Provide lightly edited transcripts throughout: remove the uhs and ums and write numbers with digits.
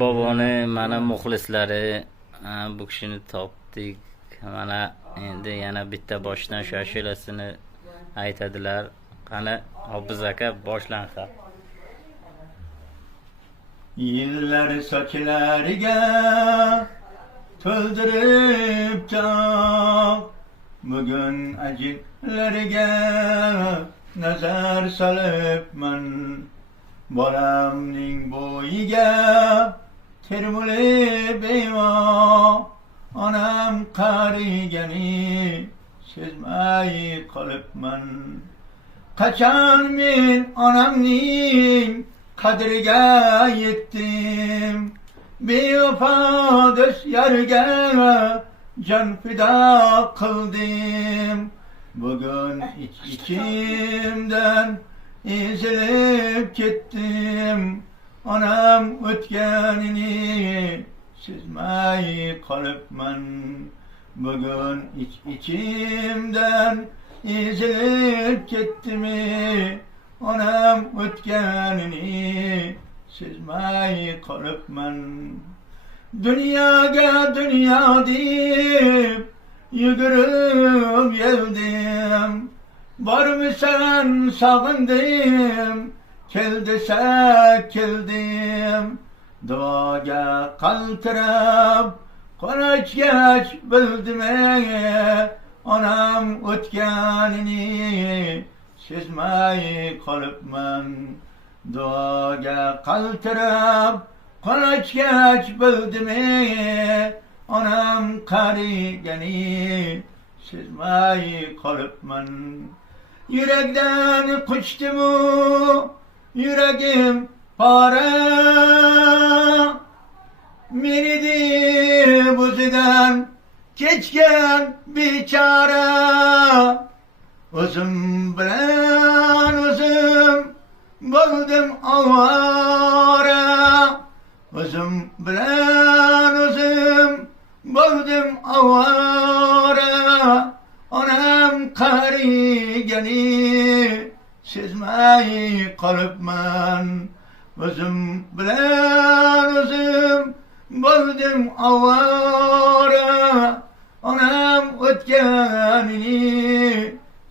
boboni mana muxlislari bu kishini topdik. Mana endi yana bitta boshdan shu ashulasini aytadilar. Qani Hofiz aka boshlansa. Yıllar sochlarga to'ldirib choq, bugun ajinlarga nazar solibman. Bolamning bo'yiga termulib eyvoh, onam qarigani sezmay qolibman. Qachon men onamning qadriga yetdim, bevafo do'st yarga jon fido qildim. Bugun ichimdan ezilib ketdim, onam o'tganini sezmay qolibman. Bugun ichimdan ezilib ketdim, onam o'tganini sezmay qolibman. Dunyoga dunyo deb yugurib keldim, bormisan sog'indim, kel desa keldim. Duoga qaltirab qo'l ochgach bildim, onam o'tganini sezmay qolibman. Duoga qaltirab qo'l ochgach bildim, onam qarigani sezmay qolibman. Yurakdan quchdimu yuragim pora, meni deb o'zidan kechgan bechora. O'zim bilan o'zim bo'ldim ovora, o'zim bilan o'zim bo'ldim ovora. Onam qarigani sezmay qolibman. O'zim bilan o'zim bo'ldim ovora, onam o'tganini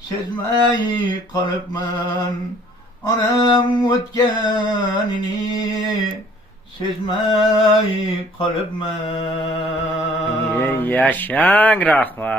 sezmay qolibman. Onam o'tganini sezmay qolibman. Yashang rahmat.